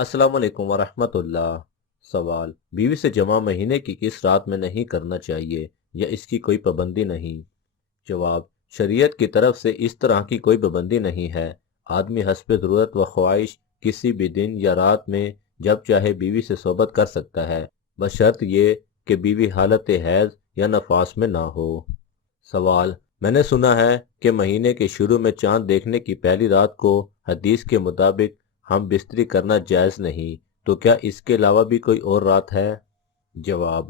السلام علیکم ورحمۃ اللہ۔ سوال: بیوی سے جمع مہینے کی کس رات میں نہیں کرنا چاہیے یا اس کی کوئی پابندی نہیں؟ جواب: شریعت کی طرف سے اس طرح کی کوئی پابندی نہیں ہے۔ آدمی حسب ضرورت و خواہش کسی بھی دن یا رات میں جب چاہے بیوی سے صحبت کر سکتا ہے، بشرط یہ کہ بیوی حالت حیض یا نفاس میں نہ ہو۔ سوال: میں نے سنا ہے کہ مہینے کے شروع میں چاند دیکھنے کی پہلی رات کو حدیث کے مطابق ہم بستری کرنا جائز نہیں، تو کیا اس کے علاوہ بھی کوئی اور رات ہے؟ جواب: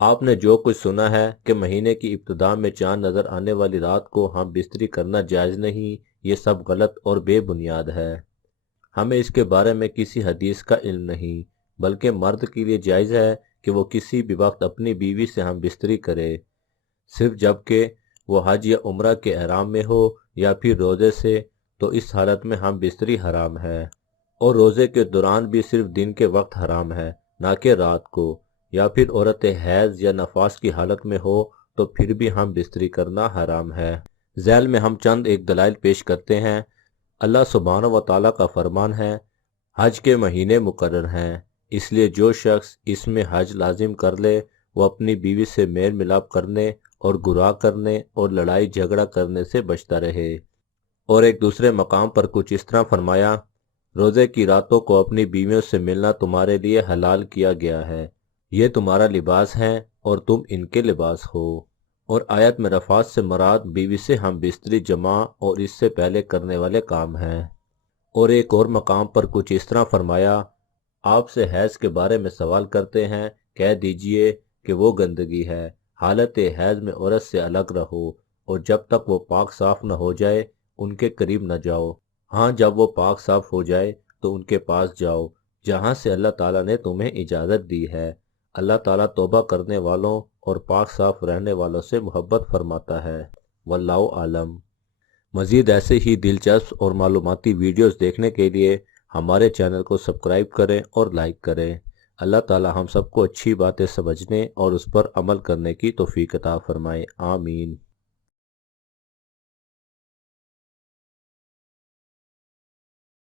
آپ نے جو کچھ سنا ہے کہ مہینے کی ابتدا میں چاند نظر آنے والی رات کو ہم بستری کرنا جائز نہیں، یہ سب غلط اور بے بنیاد ہے۔ ہمیں اس کے بارے میں کسی حدیث کا علم نہیں، بلکہ مرد کے لیے جائز ہے کہ وہ کسی بھی وقت اپنی بیوی سے ہم بستری کرے، صرف جب کہ وہ حج یا عمرہ کے احرام میں ہو یا پھر روزے سے، تو اس حالت میں ہم بستری حرام ہے۔ اور روزے کے دوران بھی صرف دن کے وقت حرام ہے، نہ کہ رات کو، یا پھر عورت حیض یا نفاس کی حالت میں ہو تو پھر بھی ہم بستری کرنا حرام ہے۔ ذیل میں ہم چند ایک دلائل پیش کرتے ہیں۔ اللہ سبحانہ و تعالیٰ کا فرمان ہے، حج کے مہینے مقرر ہیں، اس لیے جو شخص اس میں حج لازم کر لے وہ اپنی بیوی سے میل ملاپ کرنے اور گناہ کرنے اور لڑائی جھگڑا کرنے سے بچتا رہے۔ اور ایک دوسرے مقام پر کچھ اس طرح فرمایا، روزے کی راتوں کو اپنی بیویوں سے ملنا تمہارے لیے حلال کیا گیا ہے، یہ تمہارا لباس ہے اور تم ان کے لباس ہو۔ اور آیت میں رفعت سے مراد بیوی سے ہم بستری جمع اور اس سے پہلے کرنے والے کام ہیں۔ اور ایک اور مقام پر کچھ اس طرح فرمایا، آپ سے حیض کے بارے میں سوال کرتے ہیں، کہہ دیجئے کہ وہ گندگی ہے، حالت حیض میں عورت سے الگ رہو، اور جب تک وہ پاک صاف نہ ہو جائے ان کے قریب نہ جاؤ، ہاں جب وہ پاک صاف ہو جائے تو ان کے پاس جاؤ جہاں سے اللہ تعالیٰ نے تمہیں اجازت دی ہے۔ اللہ تعالیٰ توبہ کرنے والوں اور پاک صاف رہنے والوں سے محبت فرماتا ہے۔ واللہ عالم۔ مزید ایسے ہی دلچسپ اور معلوماتی ویڈیوز دیکھنے کے لیے ہمارے چینل کو سبسکرائب کریں اور لائک کریں۔ اللہ تعالیٰ ہم سب کو اچھی باتیں سمجھنے اور اس پر عمل کرنے کی توفیق عطا فرمائے، آمین۔